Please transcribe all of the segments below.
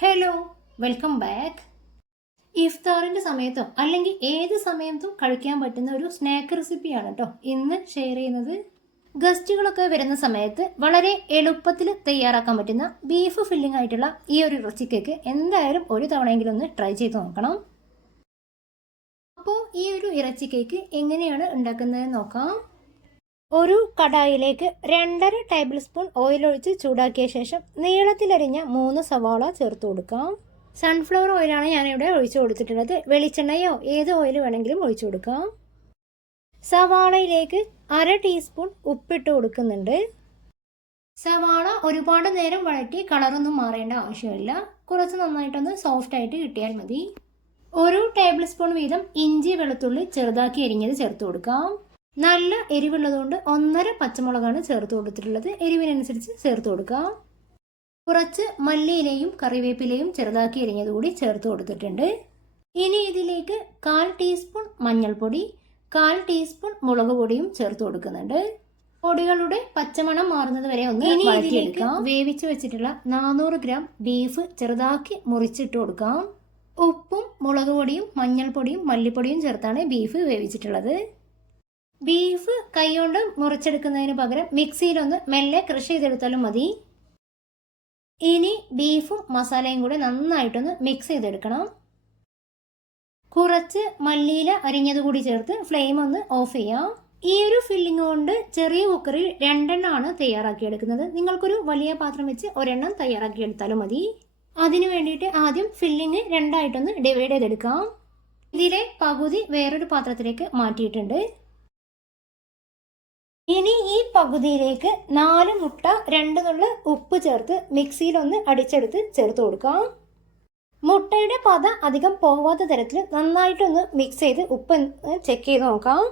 Hello, welcome back. ഇഫ്താറിൻ്റെ സമയത്തോ അല്ലെങ്കിൽ ഏത് സമയത്തും കഴിക്കാൻ പറ്റുന്ന ഒരു സ്നാക്ക് റെസിപ്പിയാണ് കേട്ടോ ഇന്ന് ഷെയർ ചെയ്യുന്നത്. ഗസ്റ്റുകളൊക്കെ വരുന്ന സമയത്ത് വളരെ എളുപ്പത്തിൽ തയ്യാറാക്കാൻ പറ്റുന്ന ബീഫ് ഫില്ലിംഗ് ആയിട്ടുള്ള ഈ ഒരു ഇറച്ചി കേക്ക് എന്തായാലും ഒരു തവണയെങ്കിലും ഒന്ന് ട്രൈ ചെയ്ത് നോക്കണം. അപ്പോൾ ഈ ഒരു ഇറച്ചി കേക്ക് എങ്ങനെയാണ് ഉണ്ടാക്കുന്നത് നോക്കാം. ഒരു കടായിലേക്ക് 2.5 ടേബിൾ സ്പൂൺ ഓയിൽ ഒഴിച്ച് ചൂടാക്കിയ ശേഷം നീളത്തിലരിഞ്ഞ 3 സവാള ചേർത്ത് കൊടുക്കാം. സൺഫ്ലവർ ഓയിലാണ് ഞാനിവിടെ ഒഴിച്ചു കൊടുത്തിട്ടുള്ളത്. വെളിച്ചെണ്ണയോ ഏത് ഓയിൽ വേണമെങ്കിലും ഒഴിച്ചു കൊടുക്കാം. സവാളയിലേക്ക് 1/2 ടീസ്പൂൺ ഉപ്പിട്ട് കൊടുക്കുന്നുണ്ട്. സവാള ഒരുപാട് നേരം വഴറ്റി കളറൊന്നും മാറേണ്ട ആവശ്യമില്ല. കുറച്ച് നന്നായിട്ടൊന്ന് സോഫ്റ്റ് ആയിട്ട് കിട്ടിയാൽ മതി. 1 ടേബിൾ സ്പൂൺ വീതം ഇഞ്ചി വെളുത്തുള്ളി ചെറുതാക്കി അരിഞ്ഞത് ചേർത്ത് കൊടുക്കാം. നല്ല എരിവുള്ളതുകൊണ്ട് 1.5 പച്ചമുളകാണ് ചേർത്ത് കൊടുത്തിട്ടുള്ളത്. എരിവിനനുസരിച്ച് ചേർത്ത് കൊടുക്കാം. കുറച്ച് മല്ലിയിലയും കറിവേപ്പിലയും ചെറുതാക്കി എരിഞ്ഞത് കൂടി ചേർത്ത് കൊടുത്തിട്ടുണ്ട്. ഇനി ഇതിലേക്ക് 1/4 ടീസ്പൂൺ മഞ്ഞൾപ്പൊടി, 1/4 ടീസ്പൂൺ മുളക് പൊടിയും ചേർത്ത് കൊടുക്കുന്നുണ്ട്. പൊടികളുടെ പച്ചമണം മാറുന്നത് വരെ ഒന്ന് വഴറ്റിയെടുക്കാം. വേവിച്ച് വെച്ചിട്ടുള്ള 400 ഗ്രാം ബീഫ് ചെറുതാക്കി മുറിച്ചിട്ട് കൊടുക്കാം. ഉപ്പും മുളക് പൊടിയും മഞ്ഞൾപ്പൊടിയും മല്ലിപ്പൊടിയും ചേർത്താണ് ബീഫ് വേവിച്ചിട്ടുള്ളത്. ബീഫ് കൈകൊണ്ട് മുറിച്ചെടുക്കുന്നതിന് പകരം മിക്സിയിലൊന്ന് മെല്ലെ ക്രഷ് ചെയ്തെടുത്താലും മതി. ഇനി ബീഫും മസാലയും കൂടെ നന്നായിട്ടൊന്ന് മിക്സ് ചെയ്തെടുക്കണം. കുറച്ച് മല്ലിയില അരിഞ്ഞതുകൂടി ചേർത്ത് ഫ്ലെയിം ഒന്ന് ഓഫ് ചെയ്യാം. ഈ ഒരു ഫില്ലിംഗ് കൊണ്ട് ചെറിയ കുക്കറിൽ 2 എണ്ണമാണ് തയ്യാറാക്കിയെടുക്കുന്നത്. നിങ്ങൾക്കൊരു വലിയ പാത്രം വെച്ച് ഒരെണ്ണം തയ്യാറാക്കിയെടുത്താലും മതി. അതിനു വേണ്ടിയിട്ട് ആദ്യം ഫില്ലിംഗ് 2ആയിട്ടൊന്ന് ഡിവൈഡ് ചെയ്തെടുക്കാം. ഇതിലെ പകുതി വേറൊരു പാത്രത്തിലേക്ക് മാറ്റിയിട്ടുണ്ട്. ഇനി ഈ പകുതിയിലേക്ക് 4 മുട്ട 2 നുള്ള ഉപ്പ് ചേർത്ത് മിക്സിയിലൊന്ന് അടിച്ചെടുത്ത് ചേർത്ത് കൊടുക്കാം. മുട്ടയുടെ പത അധികം പോവാത്ത തരത്തിൽ നന്നായിട്ടൊന്ന് മിക്സ് ചെയ്ത് ഉപ്പ് ചെക്ക് ചെയ്ത് നോക്കാം.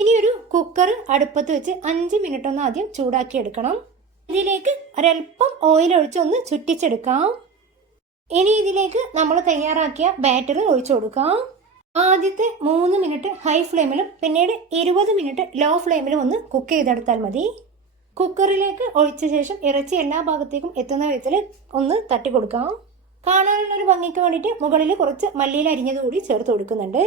ഇനി ഒരു കുക്കർ അടുപ്പത്ത് വെച്ച് 5 മിനിറ്റ് ഒന്ന് ആദ്യം ചൂടാക്കി എടുക്കണം. ഇതിലേക്ക് ഒരൽപ്പം ഓയിൽ ഒഴിച്ച് ഒന്ന് ചുറ്റിച്ചെടുക്കാം. ഇനി ഇതിലേക്ക് നമ്മൾ തയ്യാറാക്കിയ ബാറ്റർ ഒഴിച്ചു കൊടുക്കാം. ആദ്യത്തെ 3 മിനിറ്റ് ഹൈ ഫ്ലെയിമിലും പിന്നീട് 20 മിനിറ്റ് ലോ ഫ്ലെയിമിലും ഒന്ന് കുക്ക് ചെയ്തെടുത്താൽ മതി. കുക്കറിലേക്ക് ഒഴിച്ച ശേഷം ഇറച്ചി എല്ലാ ഭാഗത്തേക്കും എത്തുന്ന വിധത്തിൽ ഒന്ന് തട്ടി കൊടുക്കാം. കാണാനുള്ളൊരു ഭംഗിക്ക് വേണ്ടിയിട്ട് മുകളിൽ കുറച്ച് മല്ലിയില അരിഞ്ഞത് കൂടി ചേർത്ത് കൊടുക്കുന്നുണ്ട്.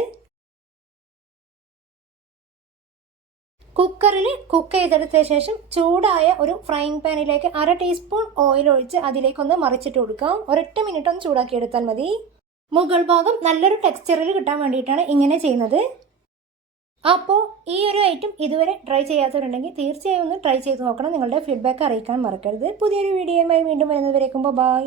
കുക്കറിൽ കുക്ക് ചെയ്തെടുത്ത ശേഷം ചൂടായ ഒരു ഫ്രൈങ് പാനിലേക്ക് 1/2 ടീസ്പൂൺ ഓയിൽ ഒഴിച്ച് അതിലേക്കൊന്ന് മറിച്ചിട്ട് കൊടുക്കാം. 1 മിനിറ്റ് ഒന്ന് ചൂടാക്കി എടുത്താൽ മതി. മുകൾ ഭാഗം നല്ലൊരു ടെക്സ്ചറിൽ കിട്ടാൻ വേണ്ടിയിട്ടാണ് ഇങ്ങനെ ചെയ്യുന്നത്. അപ്പോൾ ഈ ഒരു ഐറ്റം ഇതുവരെ ട്രൈ ചെയ്യാത്തവരുണ്ടെങ്കിൽ തീർച്ചയായും ഒന്ന് ട്രൈ ചെയ്ത് നോക്കണം. നിങ്ങളുടെ ഫീഡ്ബാക്ക് അറിയിക്കാൻ മറക്കരുത്. പുതിയൊരു വീഡിയോയുമായി വീണ്ടും വരുന്നവരേക്കും ബൈ.